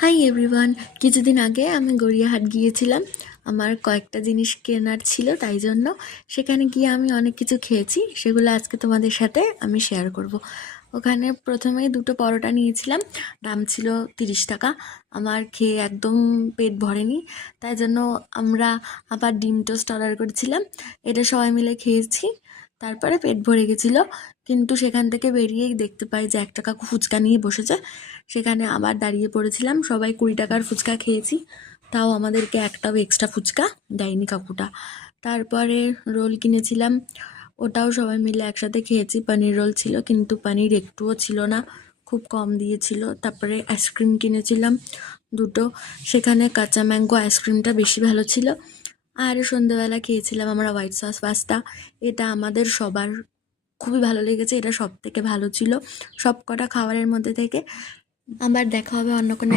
Hi everyone. কিছুদিন আগে আমি গড়িয়াহাট গিয়েছিলাম। আমার কয়েকটা জিনিস কেনার ছিল, তাই জন্য সেখানে গিয়ে আমি অনেক কিছু খেয়েছি। সেগুলো আজকে তোমাদের সাথে আমি শেয়ার করব। ওখানে প্রথমে দুটো পরোটা নিয়েছিলাম, দাম ছিল 30 টাকা। আমার খেয়ে একদম পেট ভরেনি, তাই জন্য আমরা আবার ডিম টোস্ট অর্ডার করেছিলাম। এটা সবাই মিলে খেয়েছি, তারপরে পেট ভরে গেছিলো। কিন্তু সেখান থেকে বেরিয়েই দেখতে পাই যে একটা কাকু ফুচকা নিয়ে বসেছে। সেখানে আবার দাঁড়িয়ে পড়েছিলাম, সবাই 20 টাকার ফুচকা খেয়েছি, তাও আমাদেরকে একটাও এক্সট্রা ফুচকা দেয়নি কাকুটা। তারপরে রোল কিনেছিলাম, ওটাও সবাই মিলে একসাথে খেয়েছি। পনির রোল ছিল, কিন্তু পনির একটুও ছিল না, খুব কম দিয়েছিল। তারপরে আইসক্রিম কিনেছিলাম দুটো, সেখানে কাঁচা ম্যাঙ্গো আইসক্রিমটা বেশি ভালো ছিল। আর সন্ধ্যেবেলা খেয়েছিলাম আমরা হোয়াইট সস পাস্তা। এটা আমাদের সবার খুবই ভালো লেগেছে, এটা সব থেকে ভালো ছিল সব কটা খাবারের মধ্যে থেকে। আবার দেখা হবে অন্য কোনো